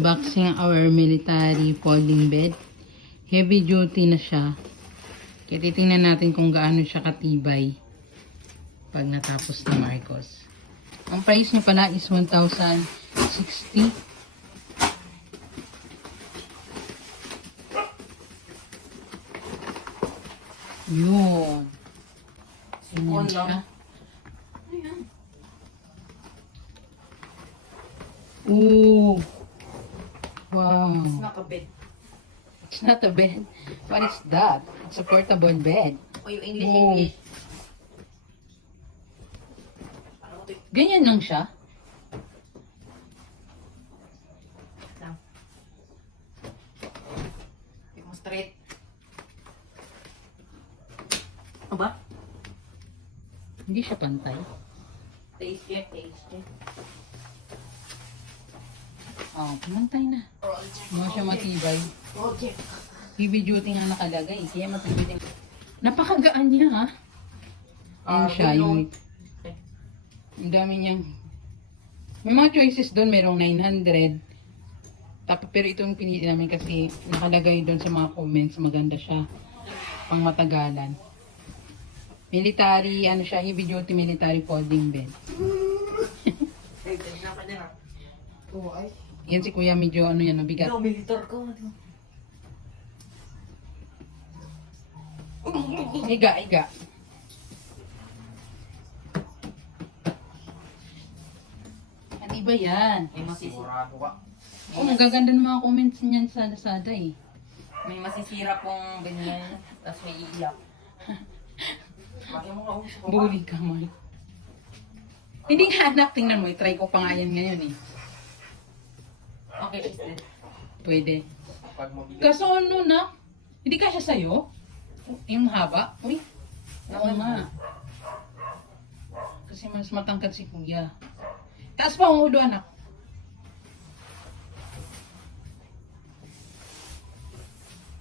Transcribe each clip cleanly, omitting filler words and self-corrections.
Unboxing our military folding bed. Heavy duty na siya. Kaya titingnan natin kung gaano siya katibay pag natapos na Marcos. Ang price niya pala is 1,060. Yun. Ganyan siya. Ooh. Wow. It's not a bed. It's not a bed. What is that? It's a portable bed. O yung English, Oh. English. Ganyan lang siya. Lang. Hindi mo straight. Ano ba? Hindi siya pantay. Taste check, taste check. Oh, pantay na. Hindi siya matibay. Okay. Heavy duty nga nakalagay. Kaya matibay. Napakagaan niya ha. Ayun siya. Yung dami niyang... May mga choices doon. Merong 900. Tapos, pero itong pinili namin kasi nakalagay doon sa mga comments. Maganda siya. Pang matagalan. Military, ano siya, heavy duty military folding bed. Ay, ganyan ka din ah. Oo, ay. Yan si kuya medyo ano yan, mabigat. No, militar ka. Higa, higa. Ano ba yan? May masisira ka. Oh, ang gaganda ng mga comments niyan sa Lazada eh. May masisira pong ganyan. Tapos may iiyak. Bakit mo ka sa baba? Bully ka, Mark. Hindi nga anak, tingnan mo. I-try ko pa nga yan ngayon eh. Okay, is it? Pwede. Pag mabigat. Kaso ano na? Hindi ka siya sa'yo? Yung haba? Uy. Oo nga. Kasi mas matangkad si kuya. Taas pa ang ulo, anak.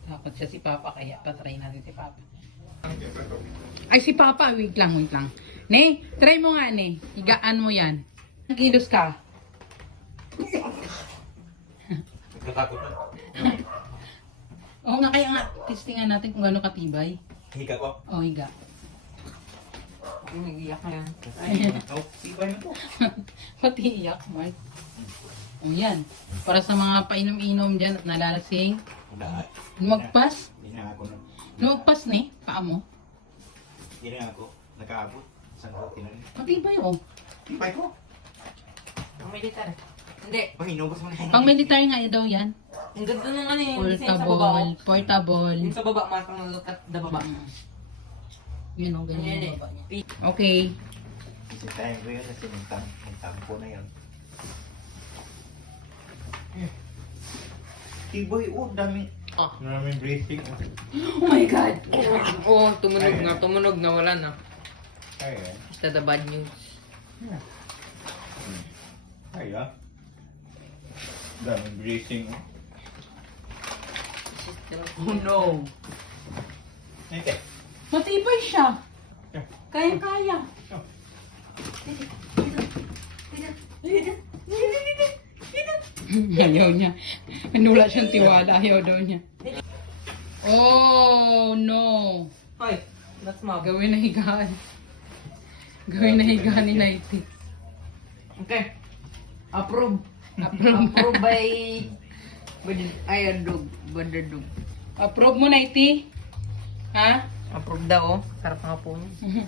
Takot siya si Papa, kaya patry natin si Papa. Ay, si Papa. Wait lang, wait lang. Ne, try mo nga, Ne. Higaan mo yan. Kilos ka. Natatakot na. Oo nga, kaya nga, testingan natin kung gaano katibay. Higa ko. O, higa. Yung nag-iyak na yan. Oh, tibay na to. Pati iyak, Mark. O yan. Para sa mga painom-inom dyan at nalalasing. Wala. Lumagpas. Hindi na ako. Lumagpas, Ne. Paa mo. Hindi na ako. Nakaabot. Saan ko tinanin? Matibay, oh. Tibay ko. Ang militar. Hindi. Pang inubos mo na yun. Pang military nga daw yan. Ang ganda ng ano yung design sa baba. Portable. Portable. Yung sa baba, matang look at the baba. Yun, oh. Ganyan Ganyan yung eh. baba niya. Okay. Kasi tayo ko yun kasi nagtampo na yun. Tibay, oh, dami. Ah. Maraming briefing. Oh my God! Oo, tumunog na, wala na. Kaya. Basta the bad news. Kaya. Daming briefing. Oh no! Ito. Matibay siya. Yeah. Kaya-kaya. Oh. Ayaw niya. Wala siyang tiwala. Ayaw daw niya. Oh no! Hoy, that's mab. Gawin na higaan. Gawin na higaan ni Nighty. Okay. Approve. Approve. Approve by Ayadog. Badadog. Approve mo, Nighty? Ha? Approve daw oh. Sarap nga po niya.